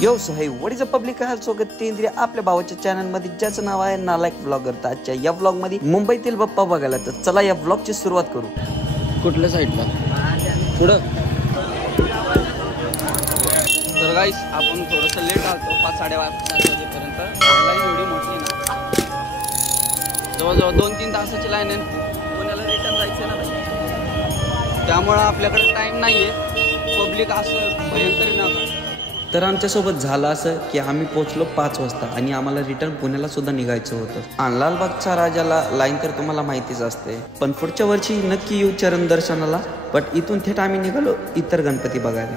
यो so हे what is a public काय स्वागत केंद्रीय आपल्या भावाच्या चॅनल मध्ये ज्याचं नाव आहे नालायक व्लॉगर. तर आजच्या या व्लॉग मध्ये मुंबईतील बाप्पा बघायला. तर चला या व्लॉगची सुरुवात करू. कुठल्या साईडला पुढं. तर गाईस आपण थोडंसं लेट आलतो 5-5:30 वाजेपर्यंत. लाईन एवढी मोठी ना, जवळजवळ 2-3 तासाची लाईन आहे. पुण्याला रिटर्न जायचं ना भाई, त्यामुळं आपल्याकडे टाईम नाही आहे. पब्लिक असं भयंकर नव्हतं. तर आमच्यासोबत झालं असं की आम्ही पोहोचलो 5 वाजता आणि आम्हाला रिटर्न पुण्याला सुद्धा निघायचं होतं. लालबागच्या राजाला लाईन तर तुम्हाला माहितीच असते, पण पुढच्या वर्षी नक्की येऊ चरण दर्शनाला. बट इथून थेट आम्ही निघालो इतर गणपती बघायला.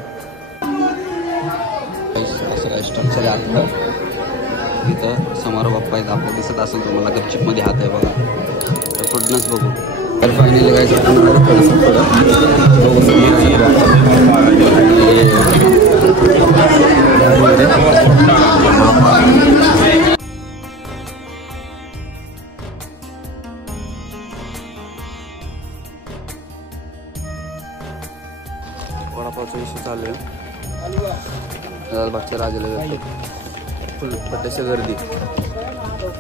असं स्ट्रक्चर आहे आपलं. इथं समोर बाप्पा आहेत आपल्याला दिसत असेल तुम्हाला. गपचिप मध्ये हात आहे बघा. तर पुढनंच बघू. तर फायनली काय वडापावचा विषय चालू आहे. लालबागच्या राजाला जातो फुल फटाशी गर्दी.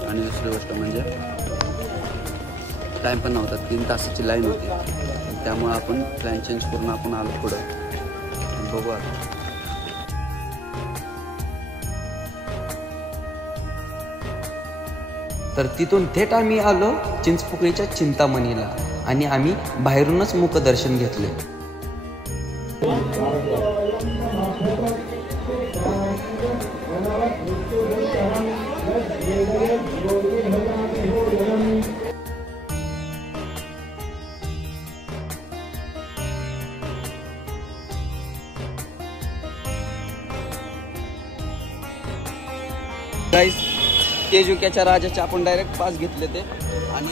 आणि दुसरी गोष्ट म्हणजे टाईम पण नव्हता, 3 तासाची लाईन होती. त्यामुळे आपण प्लॅन चेंज करून आपण आलो पुढं. बघू आता. तर तिथून थेट आम्ही आलो चिंचपोकळीच्या चिंतामणीला आणि आम्ही बाहेरूनच मुखदर्शन घेतले. गाईस तेजुक्याच्या राजाचे आपण डायरेक्ट पास घेतले ते. आणि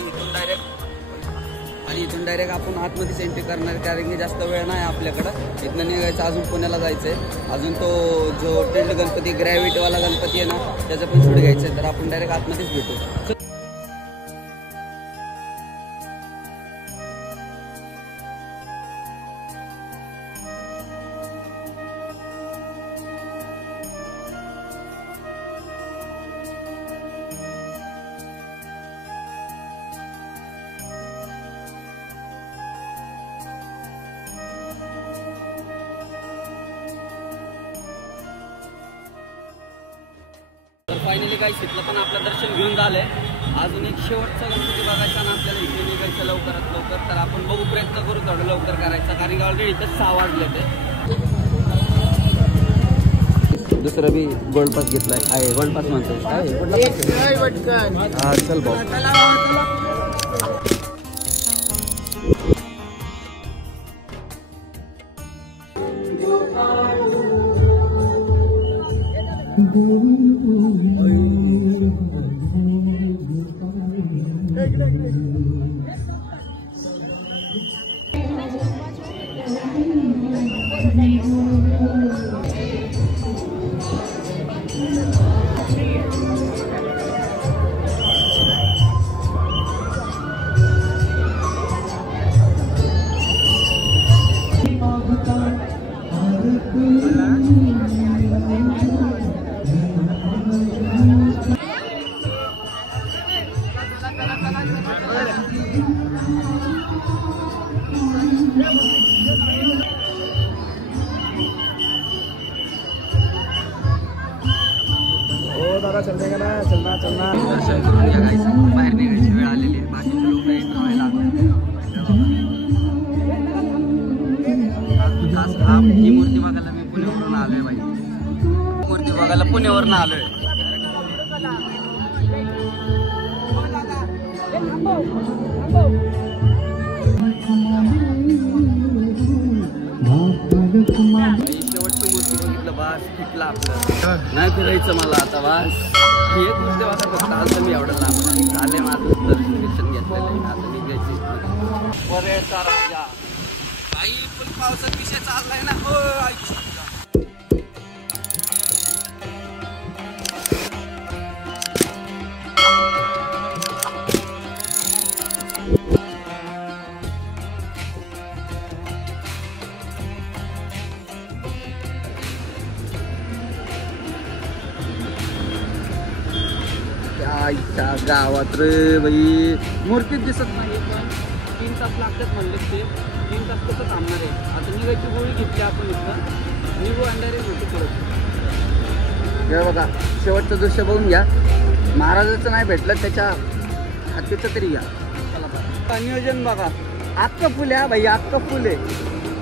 इथून डायरेक्ट आपण आतमध्येच एंट्री करणार, कारण की जास्त वेळ नाही आपल्याकडं. इथनं निघायचं, अजून पुण्याला जायचं आहे. अजून तो जो टेल्ड गणपती ग्रॅव्हिटीवाला गणपती आहे ना, त्याचं पण शूट घ्यायचं आहे. तर आपण डायरेक्ट आतमध्येच भेटू. तर फायनली काही इथलं पण आपलं दर्शन घेऊन झालंय. अजून एक शेवटचा गणपती बघायचा आणि आपल्याला इथे निघायचं लवकरात लवकर. तर आपण बघू, प्रयत्न करू थोडं लवकर करायचा, कारण की ऑलरेडी इथं 6 वाजले ते. दुसरं बी गोल्ड पास घेतलाय आहे. गोल्ड पास म्हणतोय हा, चल भाऊ. दर्शन करून घ्या गाईस. बाहेर निघायची वेळ आलेली आहे. बाकीचे लोक येत राहायला ही मूर्ती बघायला मी पुण्यावरून आलोय बाई. मूर्ती बघायला पुण्यावरून आलोय. शेवटची मूर्ती बघितलं बास फिटला आपलं. नाही फिरायचं मला आता बास. एक मूर्ती बघा फक्त. आज मी एवढं लांब झाले माझं दर्शन घेतलेलं आहे. आता निघायची वरेचा राजा. आई पण पावसाचा विषय चाललाय ना. हो आई. आईच्या गावात रे बाई मूर्तीच दिसत नाही. 3 तास लागतात म्हणले ते. 3 तास कसं थांबणार आहे. आता निघायची गोळी घेतली आपण इथं निघू अंधारे होतो परत. हे बघा शेवटचं दृश्य बघून घ्या. महाराजाचं नाही भेटलं त्याच्या हातीचं तरी घ्या. नियोजन बघा अख्खं फुल आहे भाई अख्खं फुल आहे.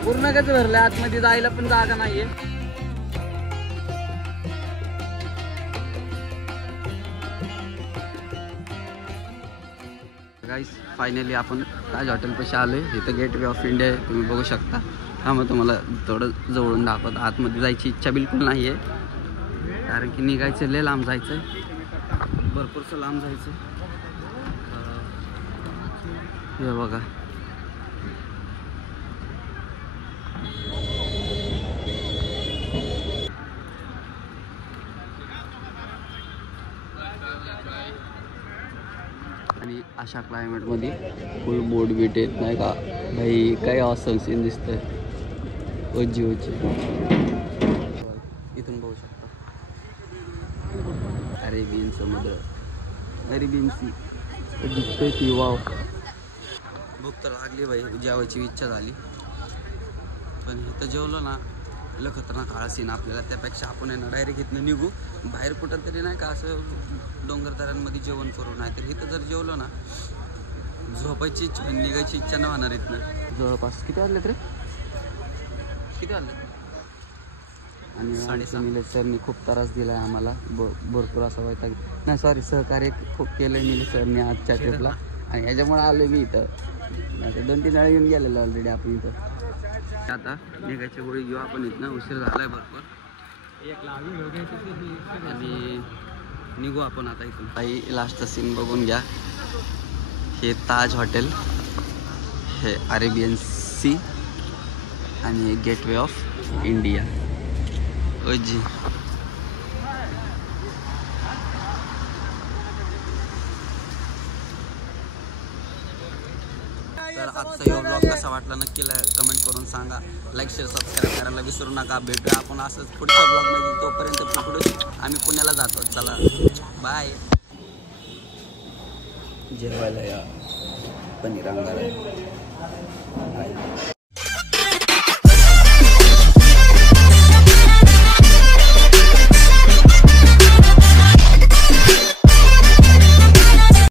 पूर्ण कसं भरलं आतमध्ये जायला पण जागा नाहीये. गाईस फायनली आपण ताज हॉटेल पाशी आलोय. इथं गेटवे ऑफ इंडिया आहे तुम्ही बघू शकता. हा मग तुम्हाला थोडं जवळून दाखवत. आतमध्ये जायची इच्छा बिलकुल नाही आहे कारण की निघायचं लय लांब जायचं आहे. भरपूरसं लांब जायचं. हे बघा आणि अशा क्लायमेटमध्ये फुल बोर्ड बीट येत नाही का भाई. काय ऑसम सीन दिसतंय. ओजी ओजी इथून बघू शकता. अरेबियन समुद्र अरेबियन सी दिसतंय ती. वाव भूक तर लागली भाई. जेवायची इच्छा झाली पण इथं जेवलो ना लय खतरनाक काळा सीन आपल्याला. त्यापेक्षा आपण आहे ना डायरेक्ट इथनं निघू बाहेर कुठं तरी नाही का असं डोंगरदऱ्यांमध्ये जेवण करू. नाही तर इथं जर जेवलो ना झोपायची इच्छा निघायची इच्छा नाही होणार इथनं. जवळपास किती वाजले रे किती वाजले. आणि 7:30 सरनी खूप त्रास दिला आहे आम्हाला. भरपूर असं व्हायचं नाही सॉरी सहकार्य खूप केलं निलेश सरनी आजच्या ट्रिपला. आणि ह्याच्यामुळे आलो मी इथं. नाही 2-3 वेळा येऊन गेलेलो ऑलरेडी आपण इथं. आता निघायची गोळी घेऊ आपण इथनं. उशीर झालाय भरपूर आणि निघू आपण आता इथून. काही लास्टचा सीन बघून घ्या. हे ताज हॉटेल हे अरेबियन सी आणि गेटवे ऑफ इंडिया. ओजी तर आजचा यो ब्लॉग कसा वाटला नक्की कमेंट करून सांगा. लाईक शेअर सबस्क्राईब करायला विसरू नका. भेटूया आपण असंच पुढच्या ब्लॉगमध्ये. तोपर्यंत पुढे आम्ही पुण्याला जातो. चला बाय. जेवायला या पनीर अंगारा.